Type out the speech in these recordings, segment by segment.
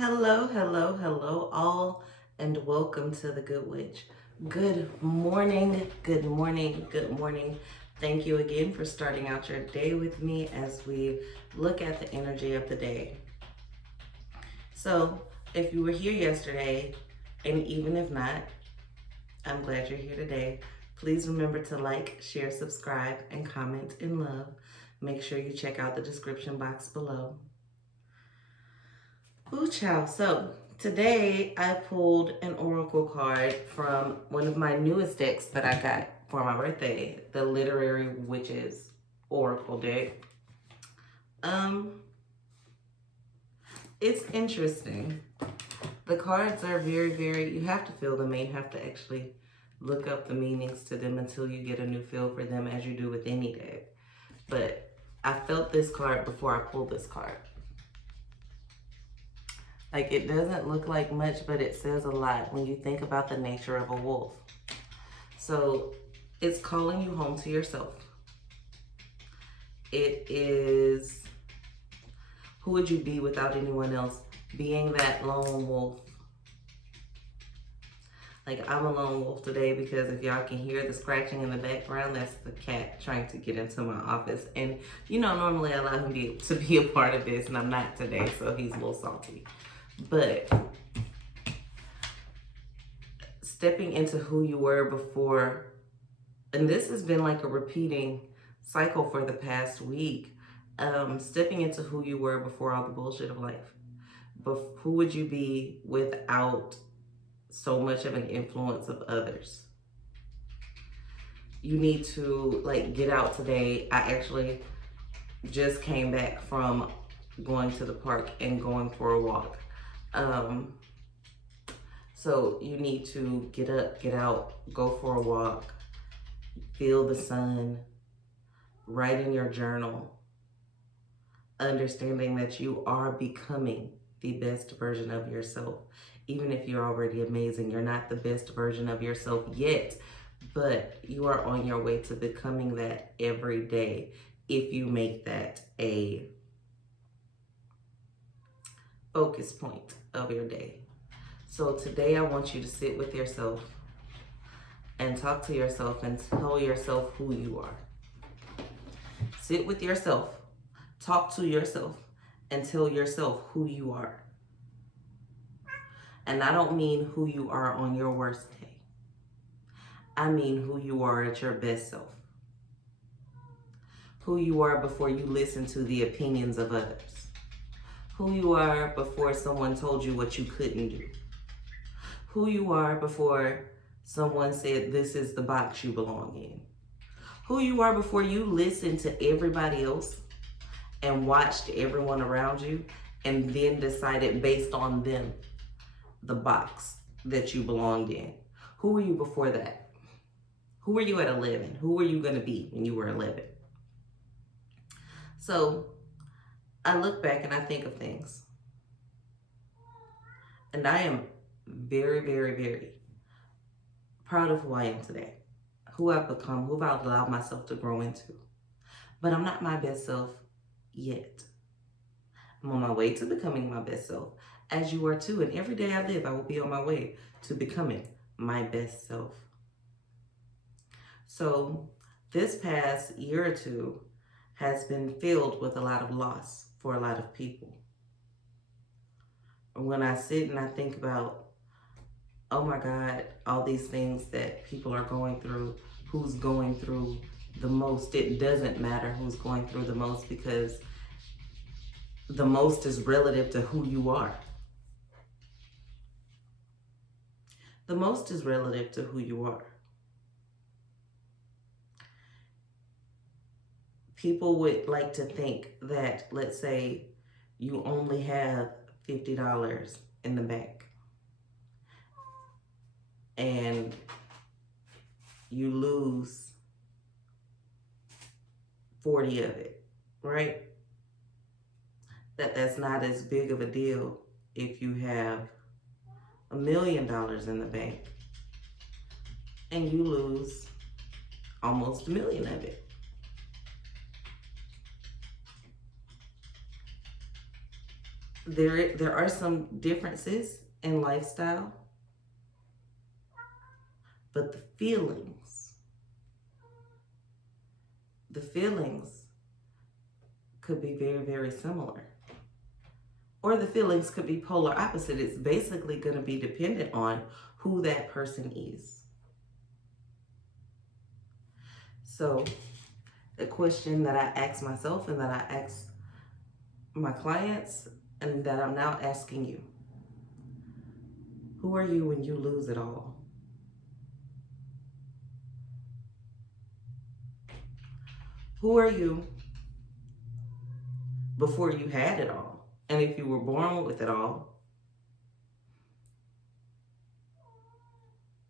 Hello, hello, hello, all, and welcome to the Good Witch. Good morning, good morning, good morning. Thank you again for starting out your day with me as we look at the energy of the day. So, if you were here yesterday, and even if not, I'm glad you're here today. Please remember to like, share, subscribe, and comment in love. Make sure you check out the description box below. Ooh, child. So today I pulled an oracle card from one of my newest decks that I got for my birthday, the Literary Witches Oracle deck. It's interesting. The cards are very, you have to feel them and you have to actually look up the meanings to them until you get a new feel for them, as you do with any deck. But I felt this card before I pulled this card. Like, it doesn't look like much, but it says a lot when you think about the nature of a wolf. So it's calling you home to yourself. It is, who would you be without anyone else? Being that lone wolf. Like, I'm a lone wolf today because if y'all can hear the scratching in the background, that's the cat trying to get into my office. And, normally I allow him to be a part of this, and I'm not today, so he's a little salty. But stepping into who you were before, and this has been like a repeating cycle for the past week, stepping into who you were before all the bullshit of life. Who would you be without so much of an influence of others? You need to get out today. I actually just came back from going to the park and going for a walk. So you need to get up, get out, go for a walk, feel the sun, write in your journal, understanding that you are becoming the best version of yourself. Even if you're already amazing, you're not the best version of yourself yet, but you are on your way to becoming that every day if you make that a focus point of your day. So today I want you to sit with yourself and talk to yourself and tell yourself who you are. Sit with yourself, talk to yourself, and tell yourself who you are. And I don't mean who you are on your worst day. I mean who you are at your best self. Who you are before you listen to the opinions of others. Who you are before someone told you what you couldn't do. Who you are before someone said this is the box you belong in. Who you are before you listened to everybody else and watched everyone around you and then decided based on them the box that you belonged in. Who were you before that? Who were you at 11? Who were you going to be when you were 11? So I look back and I think of things. And I am very proud of who I am today, who I've become, who I've allowed myself to grow into. But I'm not my best self yet. I'm on my way to becoming my best self, as you are too. And every day I live, I will be on my way to becoming my best self. So this past year or two has been filled with a lot of loss for a lot of people. When I sit and I think about, oh my God, all these things that people are going through, who's going through the most, it doesn't matter who's going through the most, because the most is relative to who you are. The most is relative to who you are. People would like to think that, let's say, you only have $50 in the bank and you lose 40 of it, right? That's not as big of a deal if you have $1 million in the bank and you lose almost $1 million of it. There are some differences in lifestyle, but the feelings could be very, very similar. Or the feelings could be polar opposite. It's basically going to be dependent on who that person is. So the question that I ask myself and that I ask my clients and that I'm now asking you, who are you when you lose it all? Who are you before you had it all? And if you were born with it all,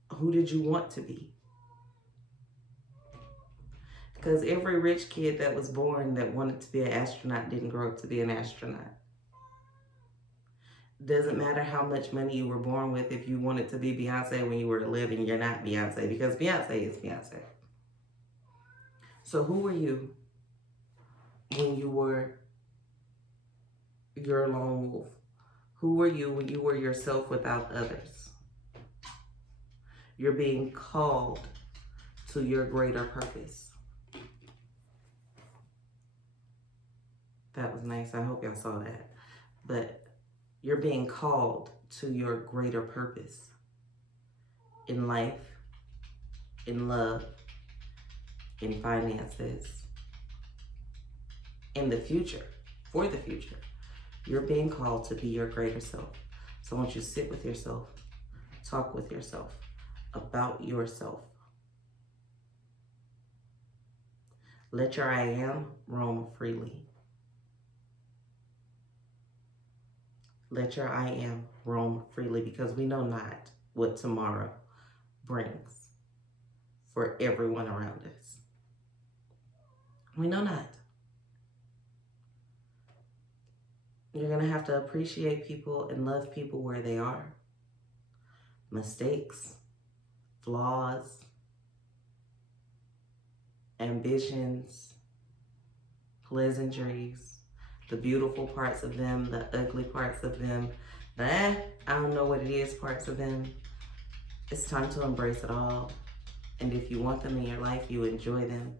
who did you want to be? Because every rich kid that was born that wanted to be an astronaut didn't grow up to be an astronaut. Doesn't matter how much money you were born with. If you wanted to be Beyonce when you were 11, you're not Beyonce, because Beyonce is Beyonce. So who were you when you were your lone wolf? Who were you when you were yourself without others? You're being called to your greater purpose. That was nice. I hope y'all saw that. But you're being called to your greater purpose in life, in love, in finances, in the future, for the future. You're being called to be your greater self. So I want you to sit with yourself, talk with yourself about yourself. Let your I am roam freely. Let your I am roam freely, because we know not what tomorrow brings for everyone around us. We know not. You're going to have to appreciate people and love people where they are. Mistakes, flaws, ambitions, pleasantries, the beautiful parts of them, the ugly parts of them, I don't know what it is parts of them. It's time to embrace it all. And if you want them in your life, you enjoy them.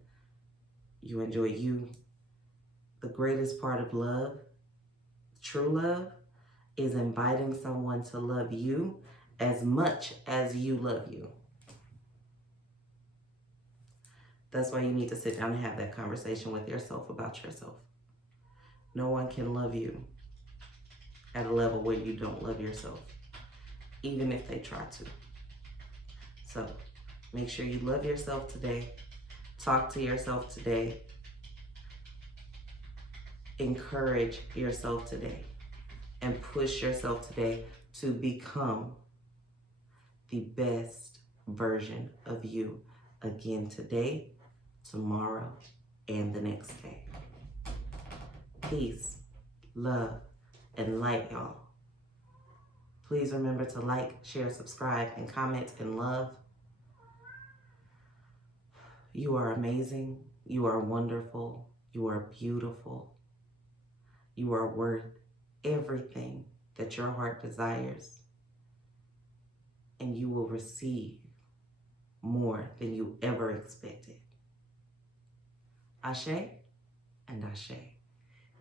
You enjoy you. The greatest part of love, true love, is inviting someone to love you as much as you love you. That's why you need to sit down and have that conversation with yourself about yourself. No one can love you at a level where you don't love yourself, even if they try to. So make sure you love yourself today. Talk to yourself today. Encourage yourself today. And push yourself today to become the best version of you again today, tomorrow, and the next day. Peace, love, and light, y'all. Please remember to like, share, subscribe, and comment and love. You are amazing. You are wonderful. You are beautiful. You are worth everything that your heart desires. And you will receive more than you ever expected. Ashe and Ashe.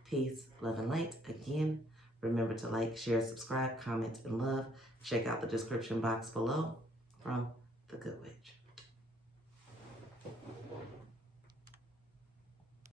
Peace, love, and light. Again, remember to like, share, subscribe, comment, and love. Check out the description box below from The Good Witch.